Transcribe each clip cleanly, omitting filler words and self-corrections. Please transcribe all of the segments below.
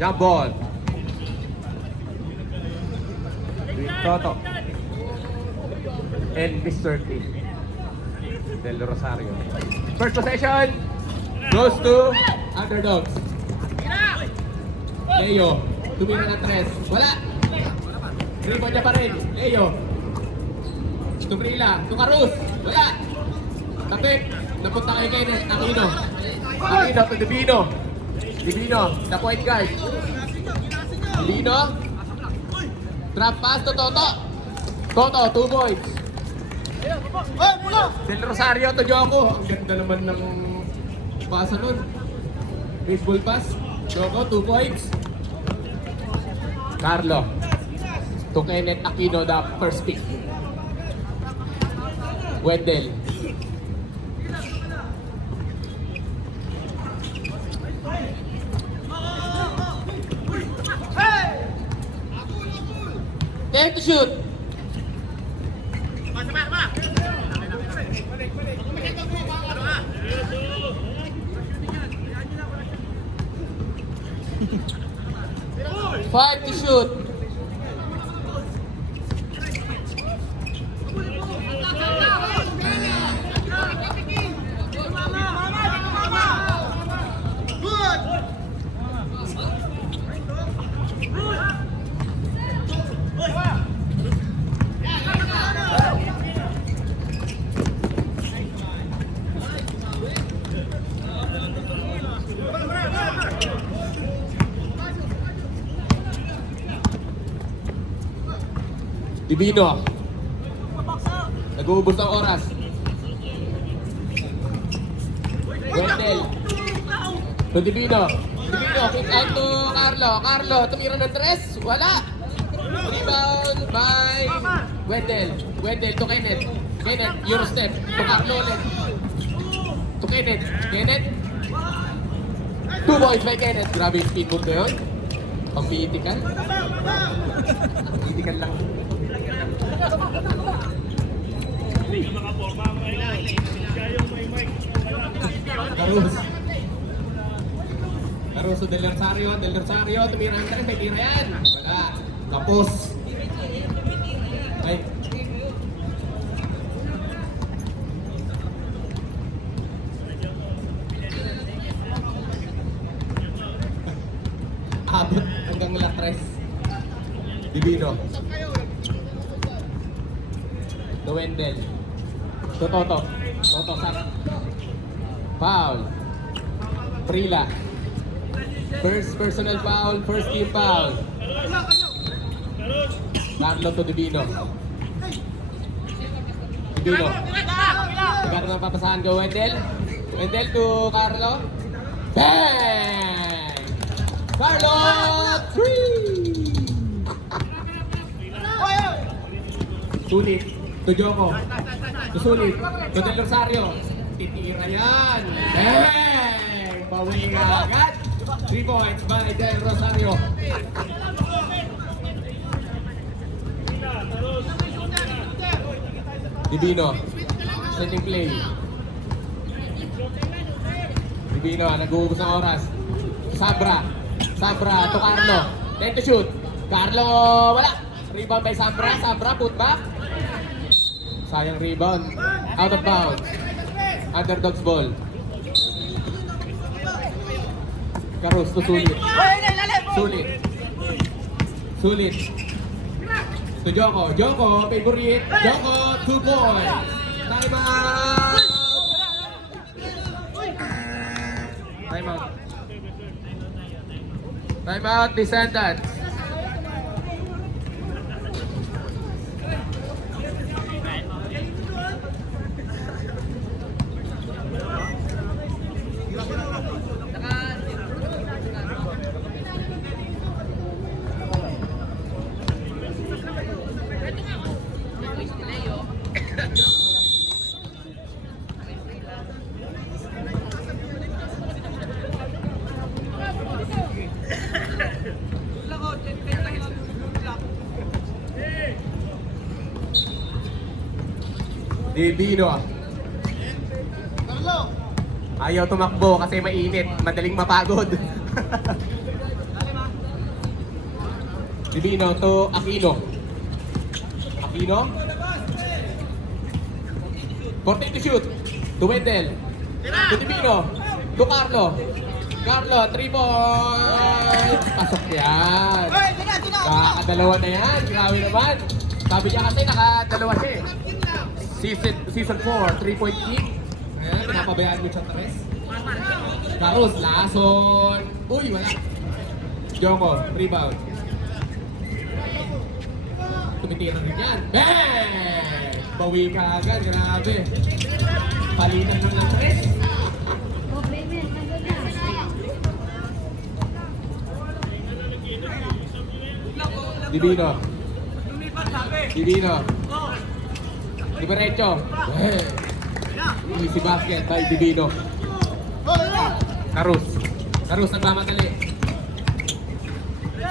Jump ball. Toto. And Mr. T. Del Rosario. First possession goes to Underdogs. Leo. Tumira ng 3. Wala. Rebound niya pa rin. Leo. Tubrila. Tukarus. Wala. Tapit. Napunta kay Kenneth. Aquino. Aquino to Divino. Divino. The point guard. Divino. Trap pass to Toto. Toto. 2 points. Del Rosario to Joko. Ang ganda naman ng pasa nun. Baseball pass. Joko. 2 points. Carlo. To Kenneth Aquino, the first pick. Wendell. There to shoot. Five to shoot. Divino. Nag-uubos ng oras. Wendell. To Divino. Divino, kick out to Carlo. Carlo, tumira ng 3. Wala. Rebound by Wendell. Wendell to Kenneth. Kenneth, Eurostep. To Carlo ulit. To Kenneth. Kenneth. 2 points by Kenneth. Grabe yung speed move na yun. Pang-mythical. Pang-mythical lang. Caruso Del Rosario. Del Rosario. Tumira ang 3. May tira yan. Wala. Tapos. Ay. Abot hanggang latres. Divino. To Wendell. To Toto. Toto sa foul. Prila. First personal foul. First team foul. Carlo to Divino. Divino. Magkano na papasahan ko Wendell. Wendell to Carlo. Bang! Carlo 3! Sulit. To Joko. To Sulit. To Del Rosario. Titira yan. Bang! Bawi nga agad. 3 points by Del Rosario. Divino. Setting play. Divino. Nag-uubos ng oras. Sabra. Sabra to Carlo. Then to shoot. Carlo. Wala. Rebound by Sabra. Sabra put back. Sayang rebound. Out of bounds. Underdogs ball. Carus to Sulit. Sulit. Sulit. To Joko. Joko, favorite. Joko, 2 points. Time out. Time out. Time out, Descendants. Divino. Ayaw tumakbo kasi mainit, madaling mapagod. Divino to Aquino. Aquino. 14 to shoot. To Wendell. To Divino. To Carlo. Carlo, 3 points. Pasok yan. Kakadalawa na yan. Grabe naman. Sabi niya kasi nakadalawa siya eh. Season 4, 3-point kick. Ayan, pinapabayaan mo siya 3. Carlos, lason. Uy, wala. Joko, rebound. Tumitira rin yan. Bang! Bawi ka agad, grabe. Palitan lang ng 3. Divino. Divino. Diretso. Easy basket by Divino. Carus. Carus nagmamadali.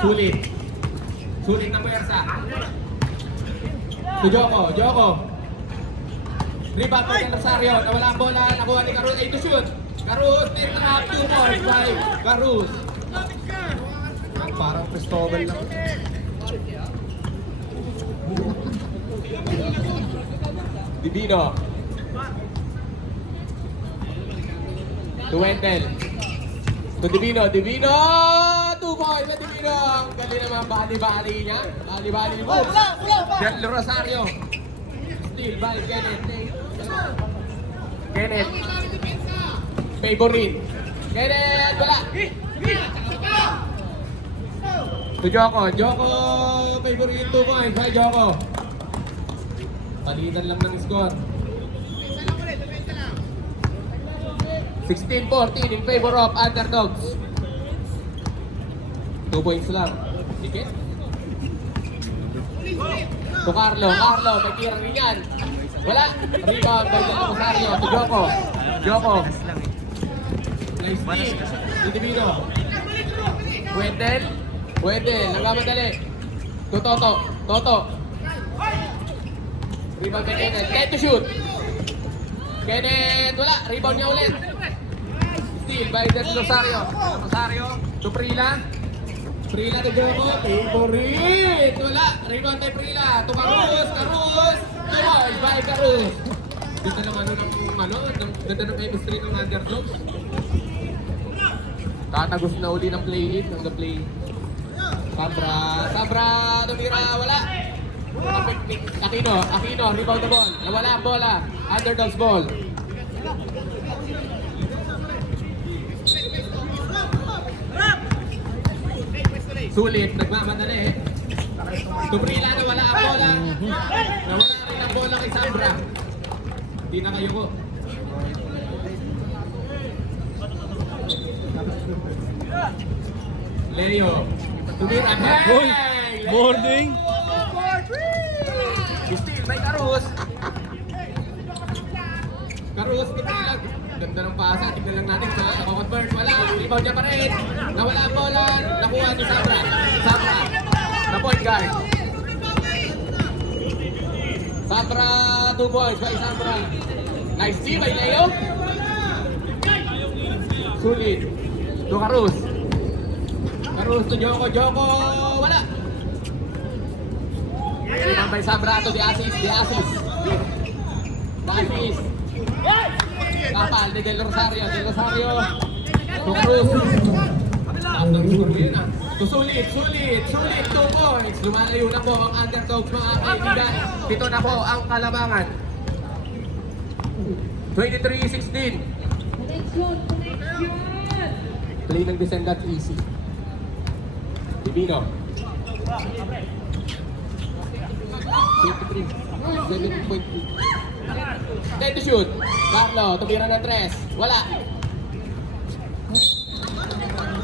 Sulit. Sulit na puwersa. To Joko. Joko. Rebound po ng Rosario. Nawala ang bola. Nakuha ni Carus. 8 to shoot. Carus. Tip na 2 points by Carus. Parang Cristobal lang. Divino. To Wendell. To Divino. Divino! 2 points na Divino. Ang galing naman bali-bali niya. Bali-bali mo. Del Rosario. Steal by Kenneth. Kenneth. Favorite. Kenneth! Wala. To Joko. Joko. Favorite 2 points by Joko. Palitan lang ng score. 16-14 in favor of underdogs. 2 points lang. Ticket. To Carlo. Carlo, may tira rin yan. Wala. Rebound by Rosario. To Joko. Joko. Nice steal. To Divino. Wendell. Wendell. Nagmamadali. To Toto. Toto. Rebound by Kenneth. 10 to shoot. Kenneth. Wala. Rebound niya ulit. Steal by Del Rosario. Rosario. To Prila. Prila to Joko. Favorite. Wala. Rebound kay Prila. To Carus. Carus. Tuloy by Carus. Ganda ng ganda ng chemistry ng underdogs. Tatagos na uli ng play-in. Ng play. Sabra. Sabra. Tumira. Wala. Aquino. Aquino. Rebound the ball. Nawala ang bola. Underdogs ball. Sulit, nagmamadali. Tubrila na wala ang bola. Nawala rin ang bola kay Sabra. Hindi na kayo ko. Leo. Tumira. Uy! Boarding! Steal by Carus. Carus, Tubrila. Ganda ng pasa. Tignan lang natin sa convert. Wala. Rebound niya pa rin. Nawala ang bola. Nakuha ni Sabra. Sabra. Na point guard. Sabra. 2 points by Sabra. Nice steal by Leo. Sulit. To Carus. Carus to Joko. Joko. Wala. Rebound by Sabra to the assist. The assist. The assist. Kapal ni Del Rosario. Del Rosario. To Cruz. Ang nag-score yun ah. To Sulit. Sulit. Sulit. 2 points. Lumalayo na po ang underdogs mga kaibigan. Ito na po ang kalabangan. 23-16. Play ng descendant easy. Divino. 7.3. 10 to shoot. Carlo, tumira ng 3. Wala.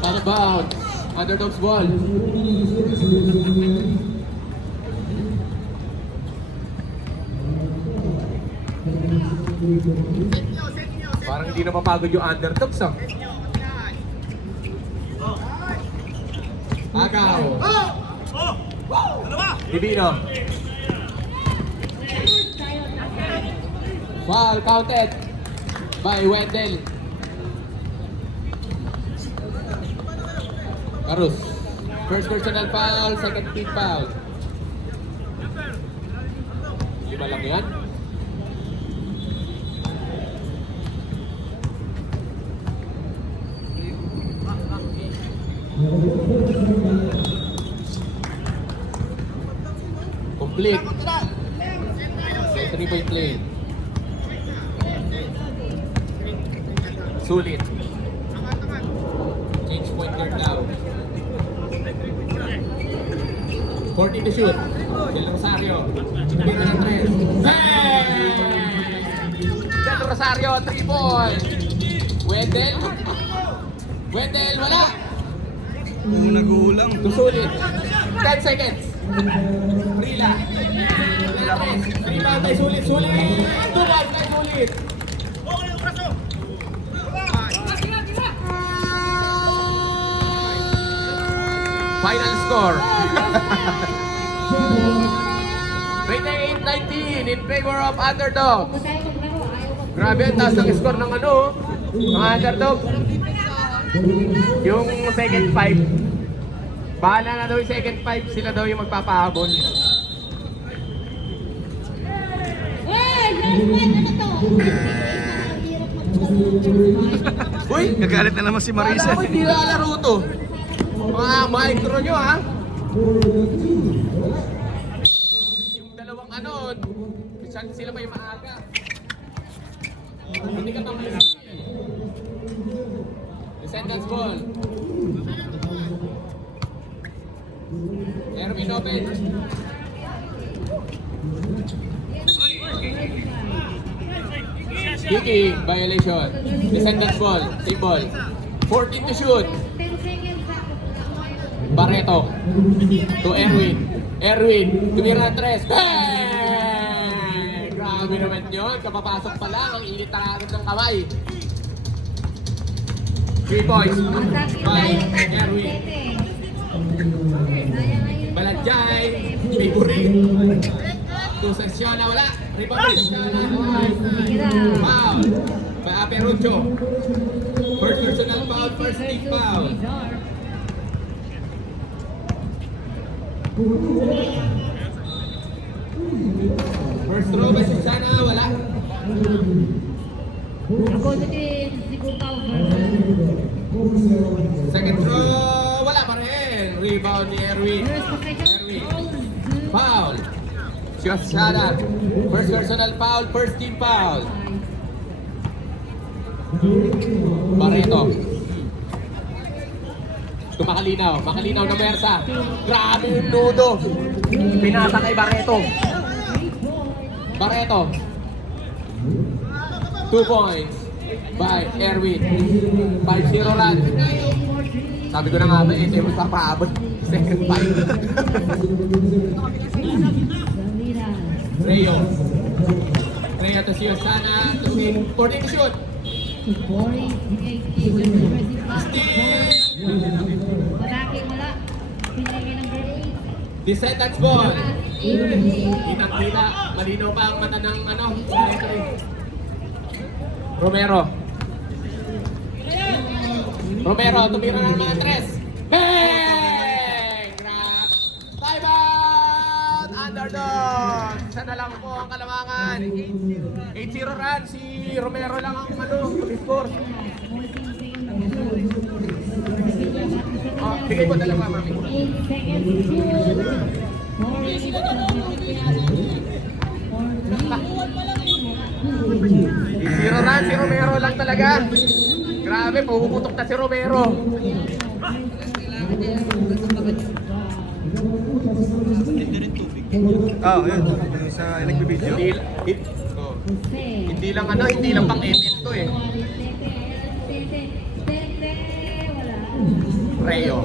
Out of bounds. Underdogs ball. Parang hindi na mapagod yung underdogs ah. Agaw. Divino. Foul counted by Wendell. Carus. First personal foul, second team foul. 5 lang yan. Complete. So, 3-point play. Sulit. Change point guard now. 14 to shoot. Del Rosario. Bigla ng 3. Bang! Del Rosario, 3 point. Wendell. Wendell, wala. Nagulang. Susulit. 10 seconds. Rila. Rebound tayo, sulit. 2 guys, tayo sulit. Final score. 28-19 in favor of underdogs. Grabe, ang taas ng score ng ano, mga underdog. Yung second 5. Bahala na daw yung second 5, sila daw yung magpapahabol. Uy! Nagalit na naman si Marisa. Wala ko hindi lalaro to. Mga micro nyo ha. Yung dalawang ano, sila may maaga. Hindi ka pang may Descendants ball. Erwin open. Kiki, violation. Descendants ball, same ball. 14 to shoot. Barreto. To Erwin. Erwin, tumira ng 3. Bang! Grabe naman yun. Kapapasok pa lang, ang init na agad ng kamay. 3 points. By Erwin. Baladjay, favorite. To Seksiona, wala. Rebound. Foul. By Perucho. First personal foul, first team foul. First throw by Susana, wala. Second throw, wala pa rin. Rebound ni Erwin. Foul. Susana. First personal foul, first team foul. Barreto. Makalinaw na Mersa. Grabe yung nudo. Pinasa kay Barreto. Barreto. 2 points by Erwin. 5-0 run. Sabi ko na nga ba, ito yung magpapaabot. Second 5. Reo to Susana. 14 to shoot. Descendants ball. Kitang-kita. Malinaw pa ang mata ng ano. Romero, tumira ng mga 3. Bang! Grab! Time out! Underdog! Isa na lang po ang kalamangan. 8-0 run. Si Romero lang ang score. Oh, bigay ko dalawa, mami. 0 run, si Romero lang talaga. Grabe, puputok na si Romero. Yun. Sa nagbibideo. Hindi lang pang ML to eh. Reo.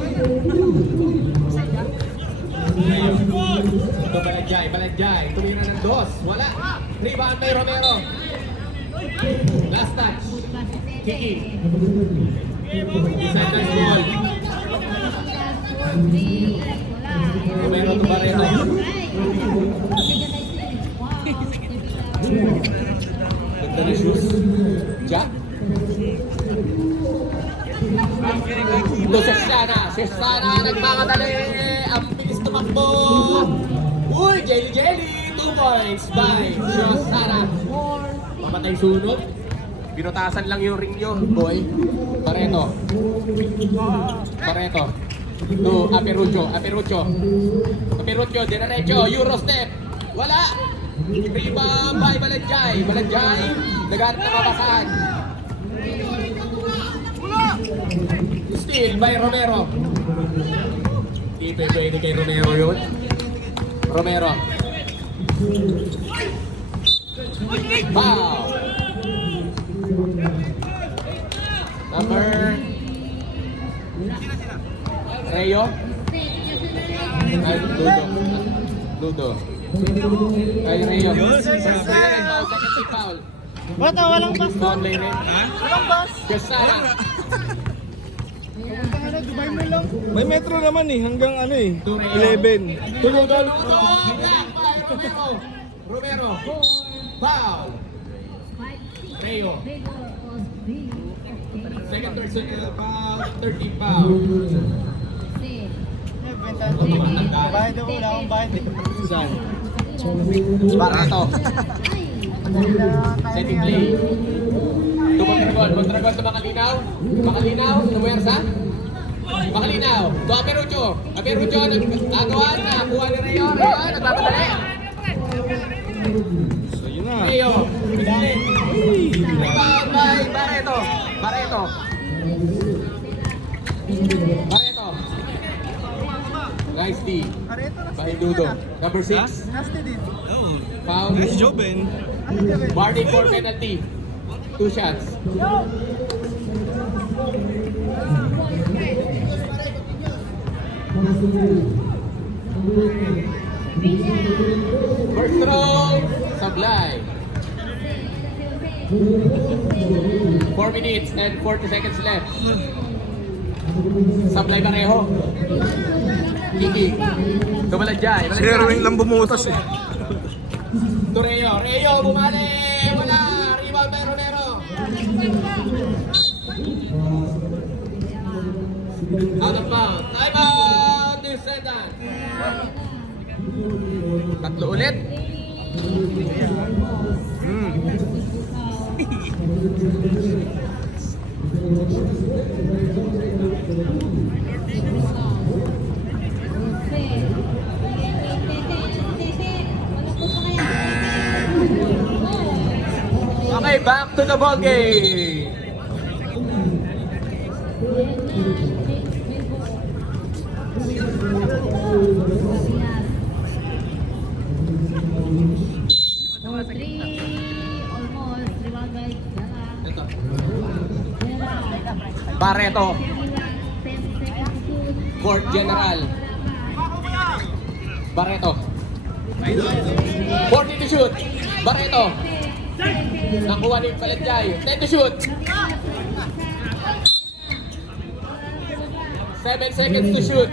Ito Baladjay. Tumira ng 2. Wala. Rebound kay Romero. Last touch. Kiki. Descendants ball. Romero to Barreto. Ganda na shoes. Jack. Ito Seksiona. Shoshana nagmamadali. Ang bilis tumakbo. Uy, Jelly. 2 points by Shoshana. Pamatay sunod. Binutasan lang yung ring nyo, boy. Barreto. To Aperucho, diretso, Euro step. Wala. Rebound by Balanjay. Naghanap na mabasaan. Steal by Romero. Hindi pwede kay Romero yun. Romero. Foul. Number Rayo. Ay, Ludo. Ay, Rayo. Second foul. Bata, walang pass doon. Play rin. Walang pass. Shoshana. Dubai mo lang. May metro naman eh, hanggang 11. Ludo. Back by Romero. Foul. Rayo. Second person foul. 13 foul. Bayad mo na akong bayad. Barreto. Setting play. To Mondragon to Makalinaw, Numersa. Makalinaw, to Aperucho, nagagawa na, kuha ni Rayo, nagpapadali. So yun na. Rayo, rebound by Barreto. Nice D. By Ludo. Number 6. Nasty din. Oh. Foul. Nice job, Ben. Warning for penalty. 2 shots. First throw, Sablay. 4 minutes and 40 seconds left. Sablay pareho. Kiki. Tumaladjay. Si Erwin lang bumutas eh. To Reo bumali. Wala. Rebound by Romero. Out of bounds. Time out. Descendant. Tatlo ulit. Okay, back to the ball game. Barreto. Court General. Barreto. 40 to shoot. Barreto. Nakuha ni Palanjay. 10 to shoot. 7 seconds to shoot.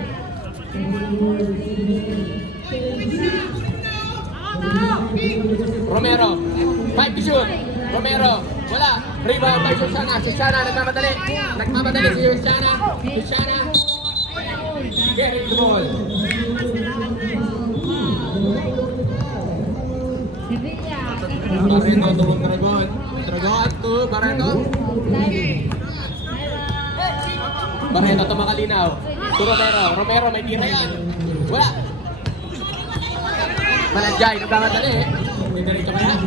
Romero. 5 to shoot. Romero. Wala. Rebound by Shoshana. Shoshana nagmamadali. Nagmamadali si Shoshana. Getting the ball. Barreto to Mondragon. Mondragon to Barreto. Barreto to Makalinaw. To Romero. Romero may tira yan. Wala. Palanjay nagmamadali. May diretso ka na.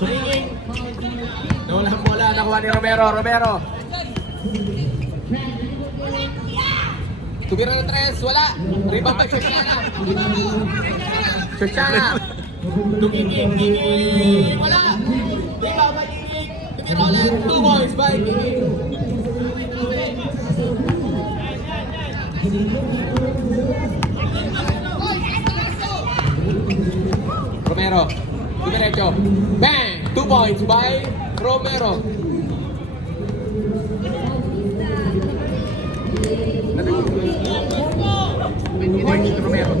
Swinging. Walang bola, nakuha ni Romero. Tumira ng 3, wala. Rebound by Shoshana. Gigi, wala. Rebound by Gigi. Tumira ulit, 2 points by Gigi. Romero, diretso. Bang! 2 points by Romero. Romero.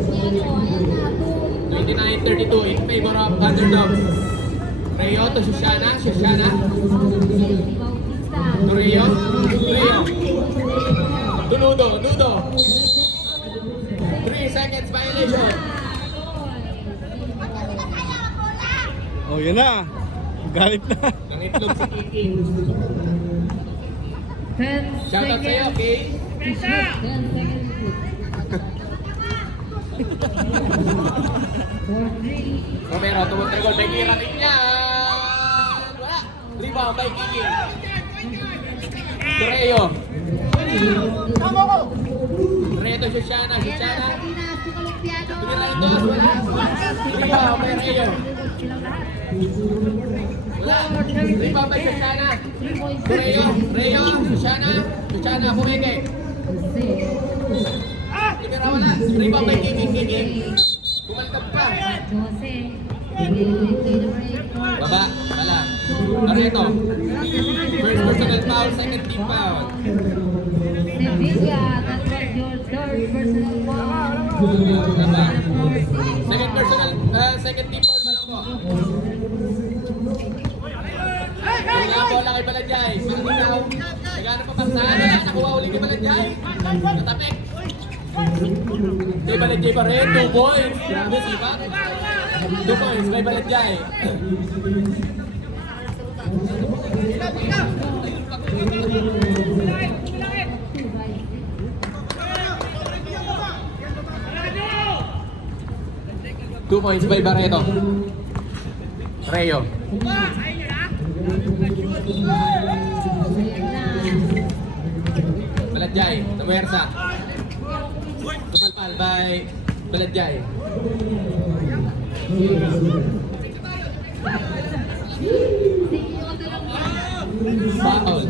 29-32 in favor of underdogs. Rayo to Shoshana. To Rayo. To Nudo. Congratulations. Oh, yan na. Galit na. Nangitlog si Kiki. 10 Shoutout sa'yo, seconds. okay? 10 seconds. For 3. Romero, tumutrigol. May kira rin yan. Wala. Rebound by Kiki. Torreo. Torreo to Shoshana. Shoshana. Tumira ito. Wala. Rebound by Reo. Wala. Rebound by Shoshana. Torreo. Reo. Shoshana. Shoshana. Pumeke. Tumira wala. Rebound by Kiki. Kiki. Kumaltap pa. Baba. Wala. Torreo. First personal foul. Second team foul. Sevilla, that was your third personal foul. Baba. Second team foul. Marco. Wala bola kay Balanjay. Malinaw. Nagano pa bang saan? Wala. Nakuha uli kay Balanjay. Natapik. Kay Balanjay pa rin. 2 points. Grabe sipa. 2 points kay Balanjay. Two points by Barreto. Reo. Balanjay. Tamersa. Kapalpal by Balanjay. Foul.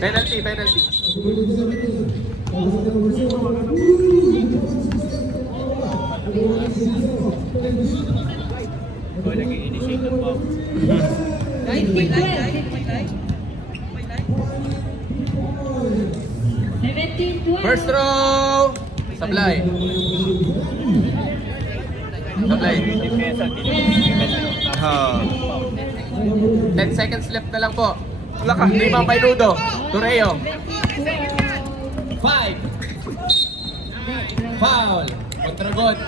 Penalty, penalty. First throw. Sablay. Sablay. Ah. 10 seconds left na lang po. Rebound by Ludo. Torreo. 5. Foul. Kontragot.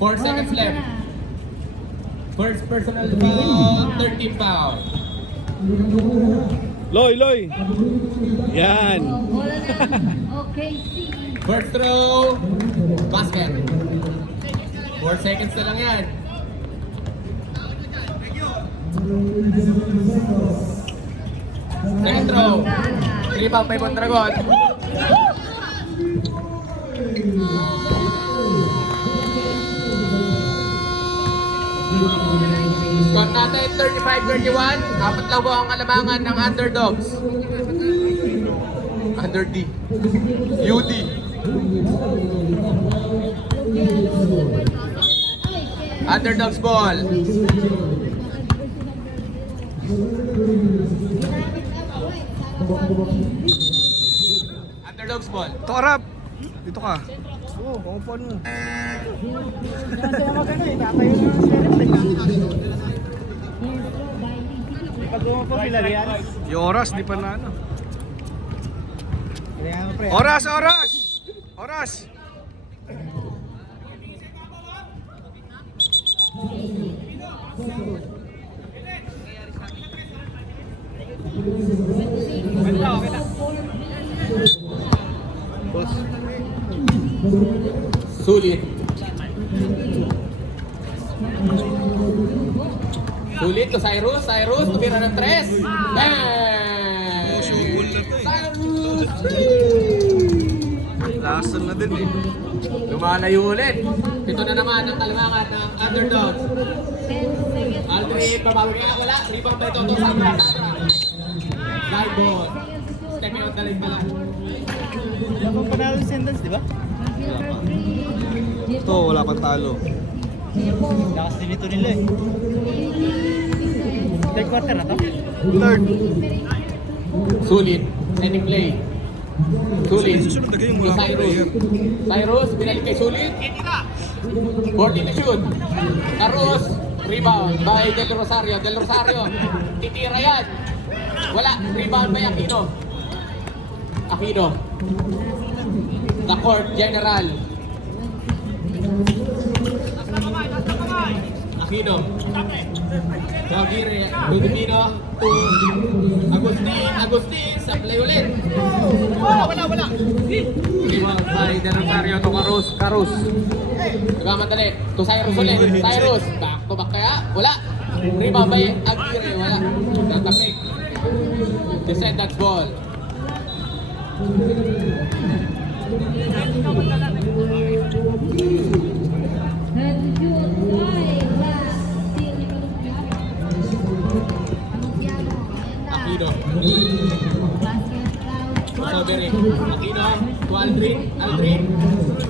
4 seconds left. First personal foul. 13 foul. Loy, Loy. Yan. Bola na. OKC. First throw. Basket. 4 seconds na lang yan. Second throw. Rebound by Mondragon. Score natin 35-31. Apat lang po ang kalamangan ng underdogs. Under D. UD. Underdogs ball. Underdogs ball. Ito, Arap. Dito ka. Oo, pangupuan mo. Kasi yung magano eh, tatayo na ng serep. Pag umupo sila riyan. Yung oras, di pa na ano. Kailangan mo pre. Oras, oras! Oras! Sulit. Sulit to Cyrus. Cyrus, tumira ng 3. Bang! Cyrus! Lason na din eh. Lumalayo ulit. Ito na naman ang kalamangan ng underdogs. 10 seconds. Aldrin, babawi nga wala. Rebound by Toto Sandra. Live ball. Step out na rin pala. Wala pang panalo yung sentence, di ba? Fielder 3. Ito, wala pang talo. Lakas din ito nila eh. Third quarter na to? Third. Sulit. Setting play. Sulit. Susunod na ganyan, To wala pang Cyrus. player. Cyrus, binalik kay Sulit. 40 to shoot. Carlos, rebound by Del Rosario. Del Rosario, titira yan. Wala, rebound by Aquino. Aquino. The court general. Aquino. Aguirre, Filipino, to Agustin, sablay ulit. Wala. Rebound by De Rosario to Carus. Nagmamadali, to Cyrus ulit. Cyrus, back to back kaya? Wala. Rebound by Aguirre, wala. Natapik. Descendants ball. Aquino. Sobering. Aquino to Aldrin.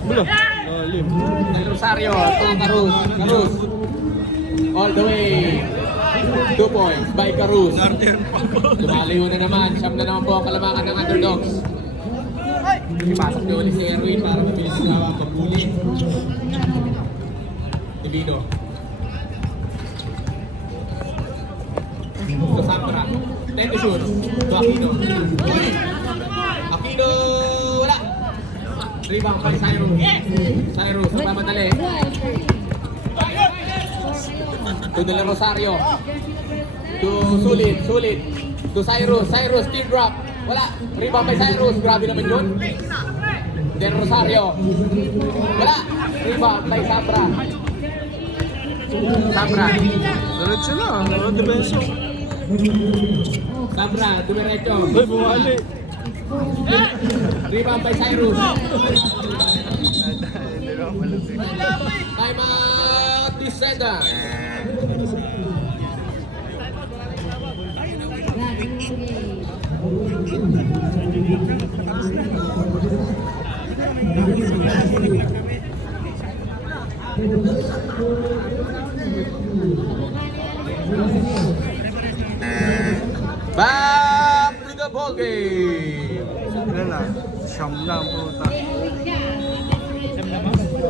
Bulo. Lim. Del Rosario to Carus. All the way. 2 points by Carus. Lumalayo na naman. Siyam na naman po ang kalamangan ng underdogs. Ipasok niyo ulit si Erwin para mabilis na pagpuli. Divino. To Sambra. 10 to shoot. To Aquino. Aquino, wala. Rebound by Cyrus, nagmamadali. To De Rosario. To Sulit. To Cyrus, team drop. Wala. Rebound by Cyrus, grabe naman yun. De Rosario. Wala. Rebound by Sambra. Diretso na. Depenso. Sambra, dumiretso. Ay, bumali. Rebound by Cyrus. Time out, descender. Back to the ball game. Ilan na? Siyam na ang puta.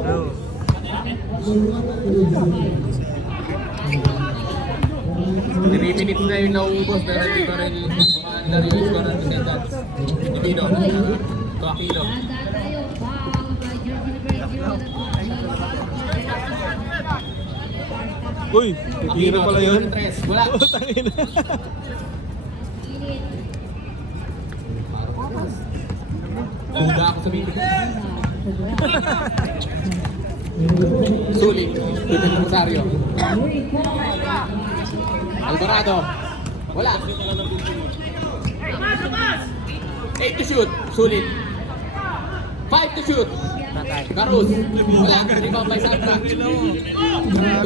Oh. 3 minutes na yung nauubos pero hindi pa rin umaandar yung score ng Descendants. Divino. To Aquino. Uy, pipira pala yun. Wala. Tangin na. Buga ako sa bibig. Sulit. Dito ng Rosario. Alvarado. Wala. 8 to shoot. Sulit. 5 to shoot. Carus. Wala. Rebound by Sandra.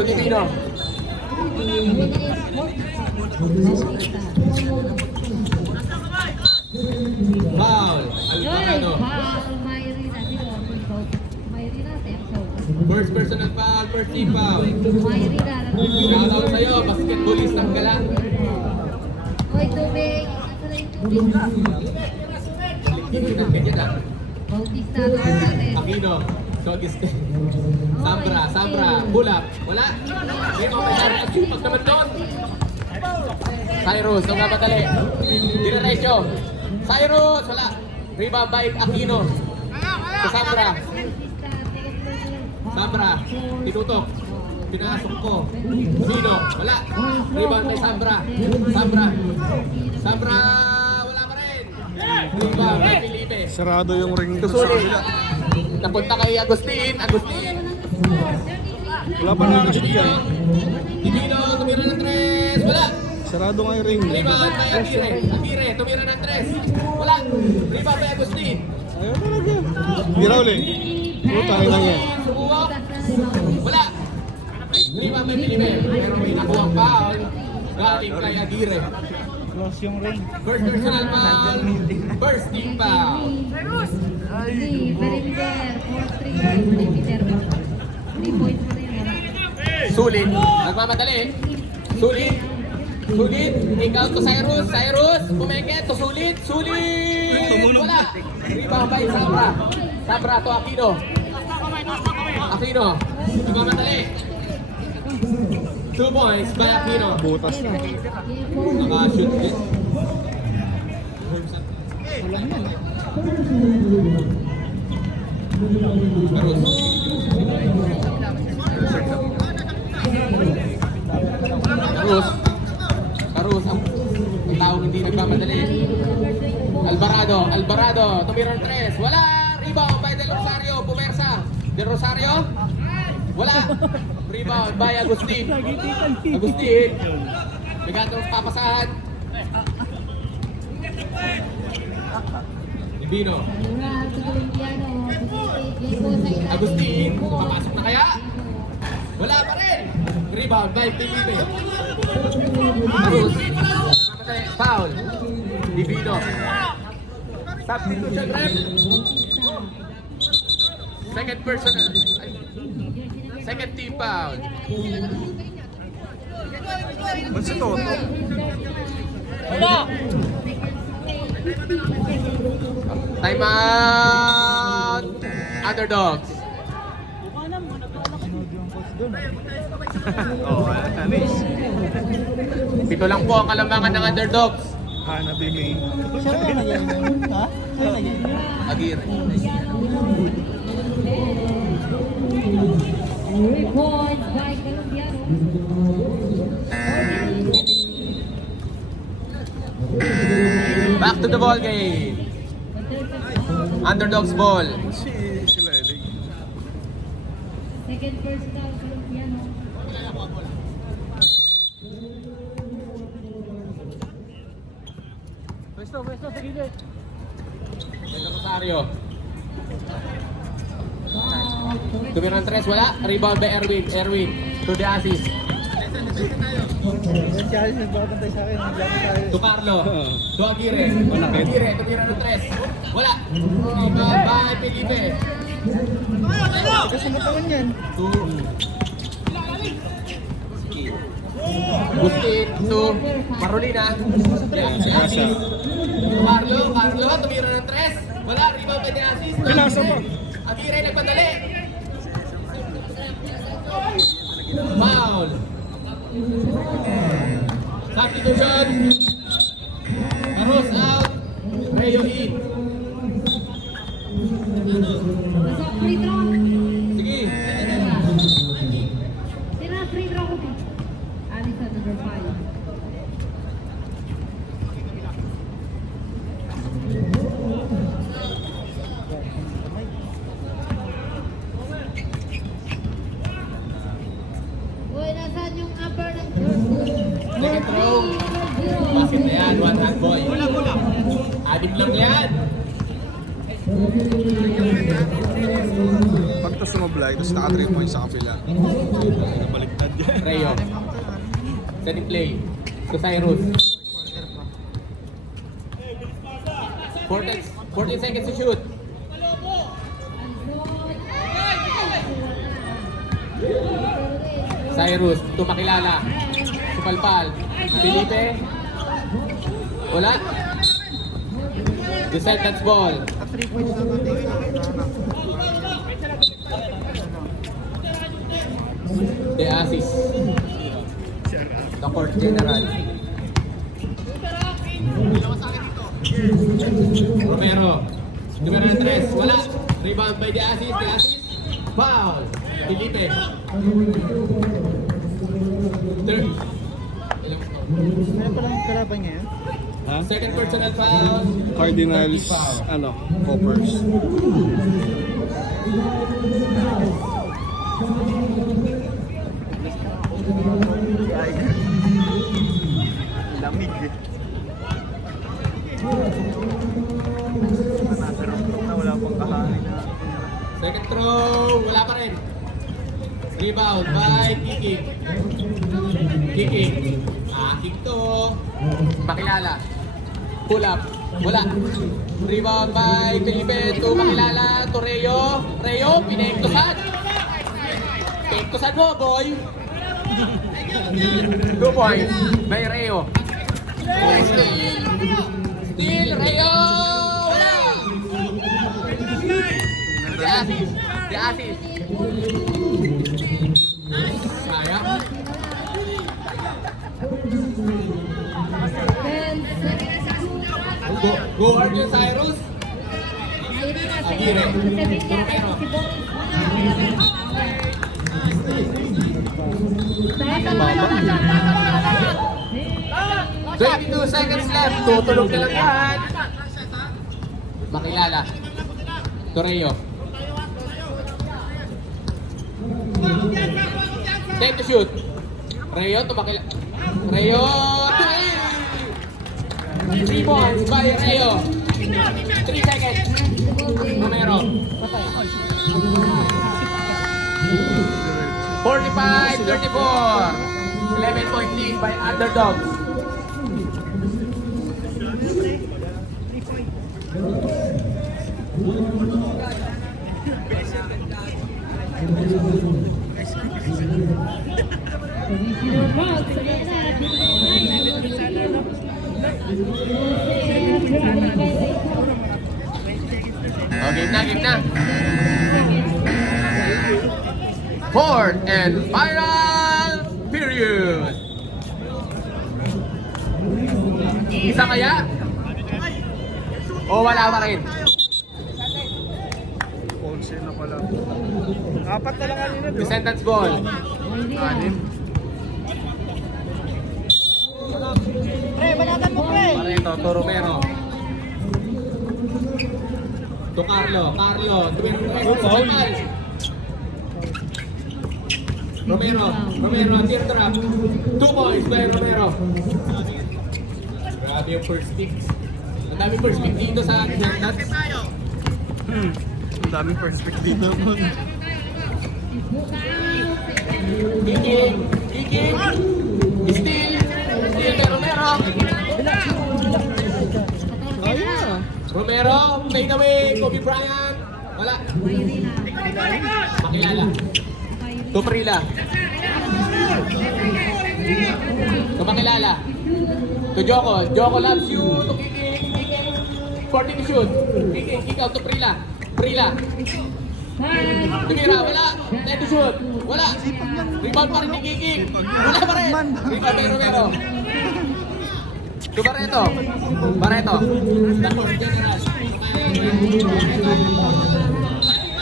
Divino. Foul. Alvarado. First personal foul, first team foul. Shoutout sa'yo, basketballist ang gala. Hoy, tubig! Ganyan lang. Bautista, natin. Aquino, Sogiste. Sambra, bulak. Wala. Hindi mo masyari at supak naman doon. Cyrus, ang napadali. Dinerecho. Cyrus, wala. Rebound by Aquino. Sa Sambra, tinutok. Pinasok ko. Sino? Wala. Rebound by Sambra, wala pa rin. Rebound by Felipe. Sarado yung ring to sa Susulit. kabila. Napunta kay Agustin. Wala pa nakakashoot yan. Divino, tumira ng 3. Wala. Sarado nga yung ring. Rebound by Aguirre, tumira ng 3. Wala. Rebound by Agustin. Ayaw talaga. Bira ulit. Puta, lang yan. Subukan. Wala. Rebound by Felipe. Pero may nakuha foul. Galing kay Aguirre. Close yung ring. First personal foul. First team foul. Perimeter, 4-3, perimeter. 3 points pa rin, wala. Sulit. Nagmamadali. Sulit. Ikaw to Cyrus. Pumengket to Sulit. Wala. Rebound by Sambra to Aquino. Nagmamadali. 2 points by Aquino. Butas na. Naka-shoot din. Walang yan. Carus. Carus. Carus. Ang taong hindi nagmamadali. Alvarado. Tumira ng 3. Wala. Rebound by Del Rosario. Pumersa. Del Rosario. Wala. Rebound by Agustin. Agustin. Nagatong papasahan. Divino. Agustin. Papasok na kaya? Wala pa rin. Rebound by Felipe. Cruz. Foul. Divino. Substitution rep. Second personal. Second team foul. Ba't si Toto? Time out. Underdogs. Oo, anis. 7 lang po ang kalamangan ng underdogs. Hanabi may. Siya ba naging? Ha? Siya naging? Aguirre. Report by Colombiano. Back to the ball game. Underdogs ball. Si Lely. Second personal Colombiano. Pwesto, sa gilid. Del Rosario. Tumira ng 3. Wala. Rebound by Erwin. To the assist. Yan siya, nagbabantay sa akin. Naglapit tayo. To Carlo. To Aguirre. Aguirre. Tumira ng 3. Wala. Rebound by Felipe. Kasi natawan yan. To Agustin. To Marolina. Si assist. Carlo. Tumira ng 3. Wala. Rebound by the assist. Pinasa mo. Aguirre nagpadali. Foul. Substitution. Carlos out. Rayo in. Nasa free throw. Sige. Tira free throw ko. Alisa number 5. Uy, nasaan yung upper ng Second throw. Basket na yan. One hand boy. Adim lang yan. Pag ito sumablay, tapos naka 3 points sa kapila. Baliktad yan. Rayo. Setting play. To Cyrus. 14 seconds to shoot. Cyrus, tumakilala. Supalpal. Felipe. Wala. Descendants ball. 3 points na natin. De Asis. The court general. Romero. Numero 3. Wala. Rebound by De Asis. De Asis. Foul. Felipe. Third. Meron palang kalaban ngayon. Ha? Second personal foul. Cardinals, Foul. ano, Coppers. Lamig eh. Nasa rooftop na wala pang kahanin na. Second throw. Wala pa rin. Rebound by Kiki. Kiki. Kick to. Pakilala. Pull up. Wala. Rebound by Felipe. To Pakilala. To Reo. Reo. Pinektosan. Pinektosan mo, boy. 2 points by Reo. Steal. Reo. Wala. The assist. The assist. Sayang. 10 seconds. Go hard yung Cyrus. Sevilla, si Boris. 22 seconds left. Tutulog na lang yan. Makilala. Torreo. Take to shoot. Reo, tumakilala. Reo, 3 points by Reo. 3 seconds. Romero. 45-34. 11-point lead by Underdogs. Oh, game na. Fourth and final period. Isa kaya? O wala pa rin? 11 na pala. Apat na lang kanina. Descendants ball. Pre, banatan mo, pre! Pareto, to Romero. To Carlo. Romero, teardrop. 2 points by Romero. Grabe yung first pick. Ang daming first pick dito sa Descendants. Ang daming perspective dito. Kicking. Steal by Romero. Romero, fade away, Kobe Bryant. Wala. Makilala. Tuprila. Tumakilala. To Joko. Joko loves you. To kicking. 40 to shoot. Kicking, kick out to Prila. Tumira, wala. 10 to shoot. Wala. Rebound pa rin ni Kicking. Wala pa rin. Rebound by Romero. To Barreto. Tapos General.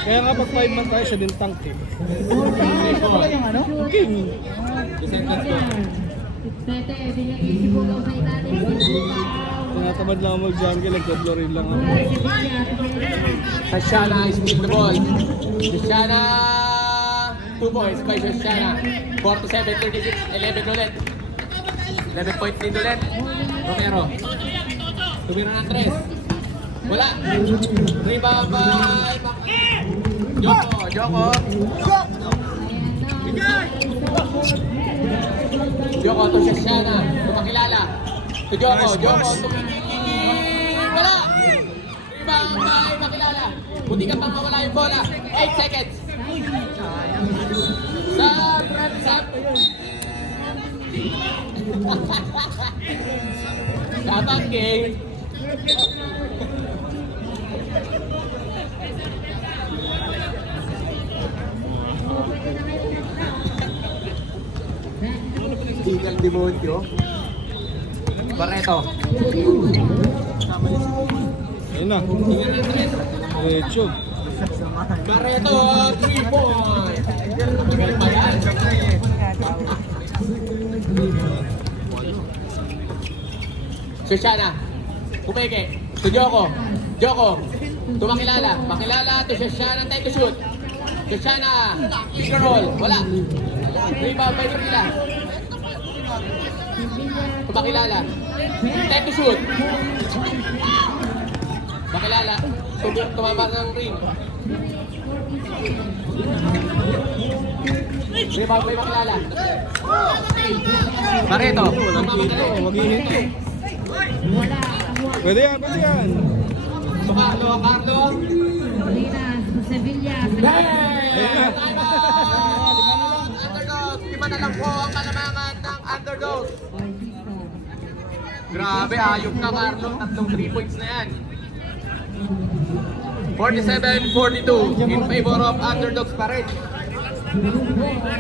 Kaya nga pag 5 man tayo, siya din tank eh. Ito pala yung ano? King! Descendants ko. Tinatamad lang ako mag-jungle, nagka-florin lang ako. Shoshana is steal the ball. Shoshana, 2 points by Shoshana. 47-36, 11 ulit. 11 point lead ulit. Romero. Tumira ng 3. Wala. Rebound by Joko. Joko to Shoshana. Tumakilala. To Joko. To Kiki. Wala. Rebound by Makilala. Buti ka pang mawala yung bola. 8 seconds. Sub. Dapat game. Tinggal demonyo. Barreto. Ayun na. Tinggal ng 3. Diretso. Barreto, 3 points. Magaling pa yan. Shoshana. Pumeke. To Joko. Tumakilala. Makilala to Shoshana. Time to shoot. Shoshana. Pick and roll. Wala. Rebound by Prila. Tumakilala. Time to shoot. Makilala. Tumama ng ring. Rebound by Makilala. Barreto. Mag-ihinto. Pwede yan. So Carlo. Sevilla. Time out! Underdogs! 5 na lang po ang kalamangan ng Underdogs. Grabe, ayok ka Carlo. 3 points na yan. 47-42 in favor of Underdogs pa rin.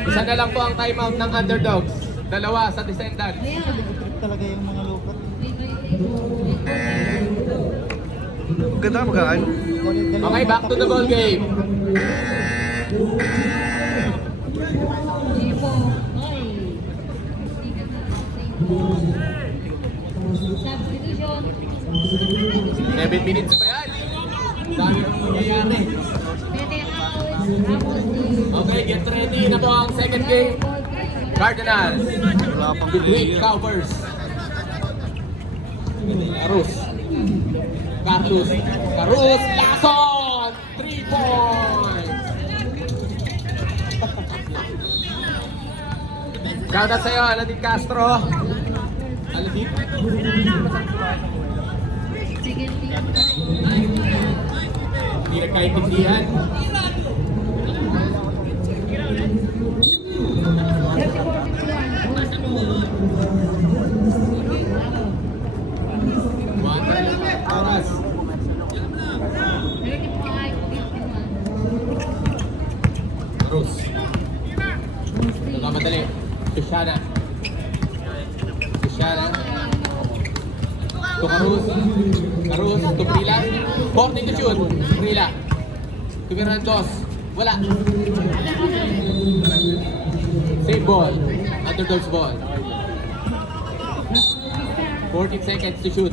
Isa na lang po ang timeout ng Underdogs. 2 sa Descendants. Talaga yung mga lupat. Ganda magkakaan. Okay, back to the ball game. Substitution. 7 minutes pa yan. Dami nang nangyayari. Pwede Ramos. Okay, get ready na po ang second game. Cardinals. Between Cowboys. Carlos. Lason! 3 points! Shoutout sa'yo, Aladin Castro. Aladin? Second team. Hindi nagkaintindihan. 34-51. Oras. 35-51. Cruz. Nagkamadali. Sushana. To Caruz. To Brila. 40 to shoot. Brila. To Mirandos. Wala. Save ball. Underdogs ball. 14 seconds to shoot.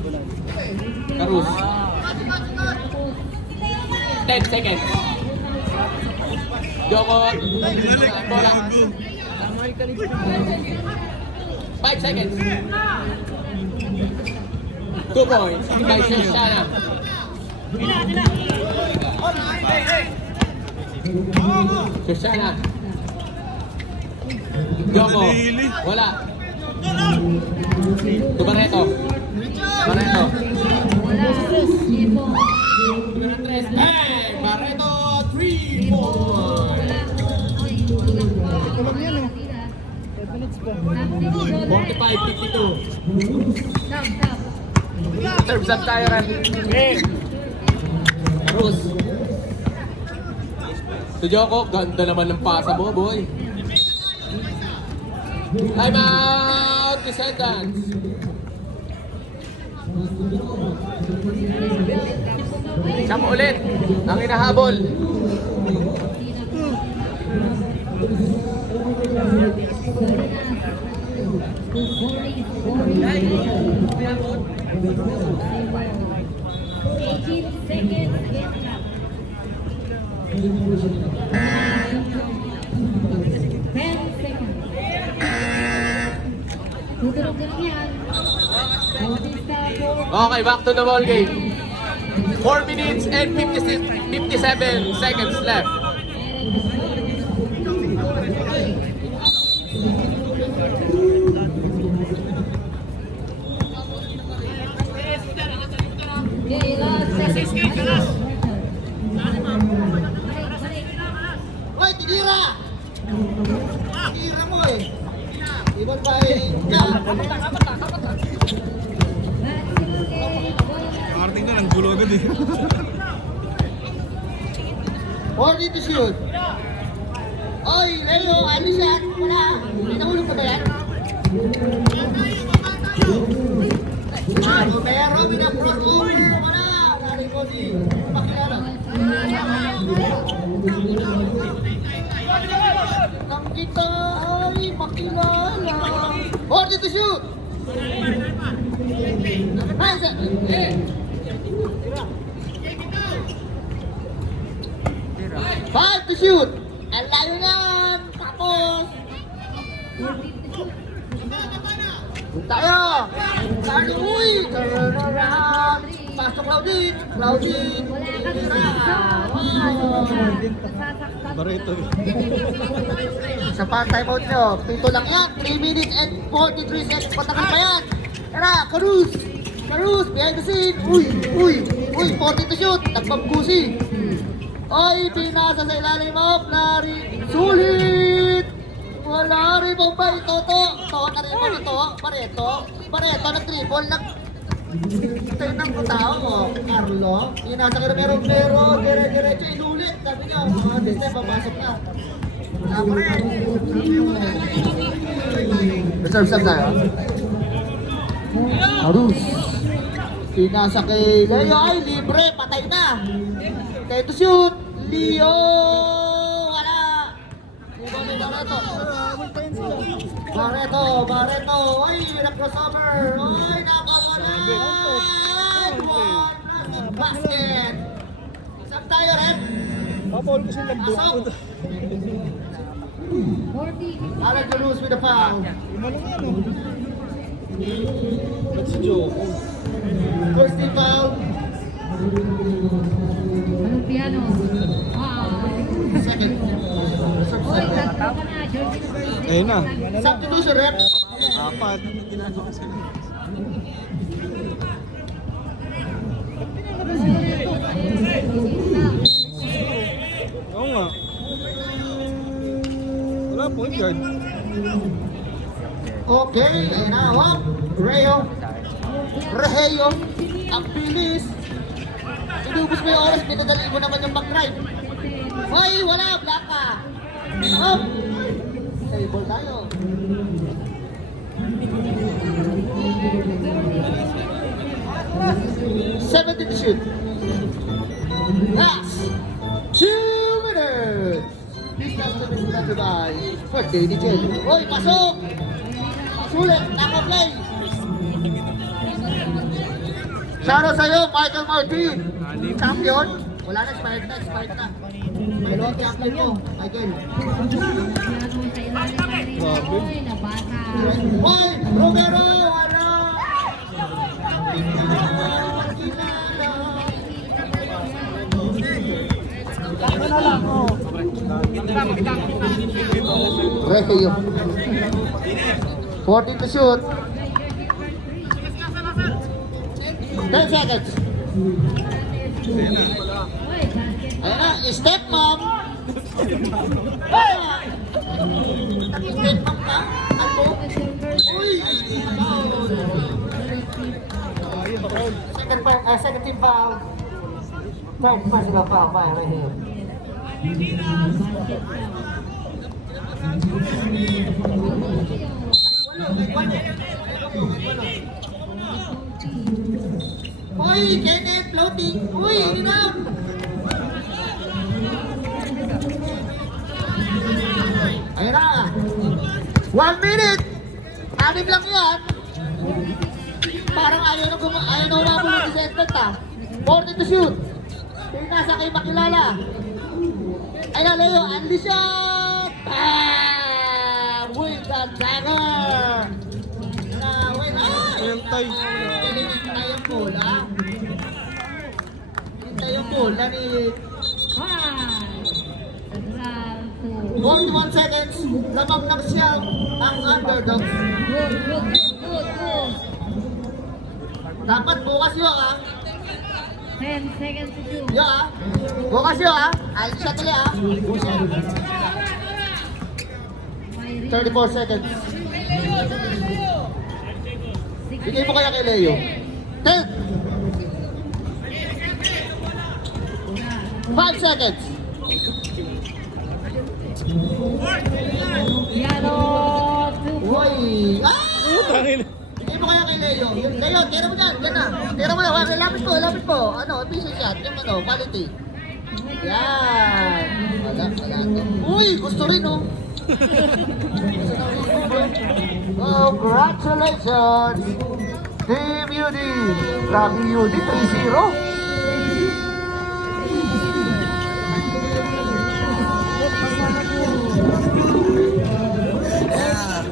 Caruz. 10 seconds. Joko. Bola. 5 seconds. 2 points. By Shoshana. Shoshana. Joko. Wala. To Barreto. Wala. Ipo. Hey! Barreto, 3 points. Kulang yan eh. 5 minutes pa. 45-52. Stop. Terms up tayo rin. Cruz. To Joko, ganda naman ng pasa mo, boy. Time out! Descendants. Siya mo ulit. Ang hinahabol. Okay, back to the ball game. 4 minutes and 57 seconds left. Hoy, tinira! Tinira mo eh. Ibang tayo Parating na, ng gulo agad eh. 40 to shoot. Oy, Leo, ano siya? Wala. Pinahulog ka ba yan? Pero pinapros over mo na. Nari ko si Pakilala. Ang kita ay makilala. 40 to shoot. Nice. Five to shoot. Ang layo niyan. Tapos. Tayo. Tayo. Uy. Turnaround. Pasok Claudine. Claudine. Barreto. Sa pa-timeout nyo. Pito lang yan. 3 minutes and 43 seconds. Patakan pa yan. Tara, Caruz. Behind the scene. Uy. 40 to shoot. Nagpambusi. Oy, pinasa sa ilalim of Nari. Sulit! Wala rin mo ba ito to? Tawa ka rin mo ito. Barreto nag-triple. Tayo ng tao mo. Carlo. Pinasa ka rin pero dire-diretso inulit. Sabi niya, mga deste, papasok na. Tama rin. Reserve tayo. Arus. Pinasa kay Leo. Ay, libre. Patay na. Kaya to shoot. Leo. Wala. Iba ni Barreto. Ay, nag-crossover. Ay, nakawala. One basket. Saan tayo, Red? Papaul ko silang Pasok. buto. 40. Alan Cruz with the foul. Let's go. First team foul. Anong piano? Second. Oy, tatlo ka na. Jersey number 6. Ayun na. Substitution, Rep. Apat. Oo nga. Wala point guard. Okay, ayan na. Hop. Reo. Ang bilis. Inubos mo yung oras, pinadali mo naman yung back-drive. Hoy, wala, black ka. Hop. Table tayo. Seventy to shoot. Last 2 minutes. This last 2 minutes na by birthday ni Jel. Hoy, pasok! Sulit, naka-play. Shoutout sa'yo, Michael Martin. Champion. Wala na, expired na. Dalawang champion mo, Michael. Piano sa ilalim. Oy, nabasa. Hoy, Romero, wala! Reheo. 14 to shoot. 10 seconds. Oy, basket. Ayan na, step mom. Ah! Step mom ka? Ano? Uy! Foul. Second team foul. Third personal foul by Reheo. Uy, Kenneth floating. Uy, hindi na. Ayun na. 1 minute. 6 lang yan. Parang ayaw na umabot ng disrespect ah. 40 to shoot. Pinasa kay Makilala. Ay na, Leo, unleash shot! Bam! With the dagger! Win! Hintay. Hintay yung bola. Hintay yung bola ni 41 seconds. Lamang ng siya ang underdog. Dapat bukas yun ah. 10 seconds to shoot. Yo ah. Bukas yun ah. Alis siya tuloy ah. 34 seconds. Bigay mo kaya kay Leo. 10. 5 seconds. Piano 2. Uy! Ah! Tangin. Bigay mo kaya kay Leo. Leo, tira mo dyan. Yan na. Tira mo na. Lapit po. Ano, efficient shot. Yung ano, quality. Yan. Wala to. Uy, gusto rin oh. Congratulations! Team UD! Grabe UD, 3-0.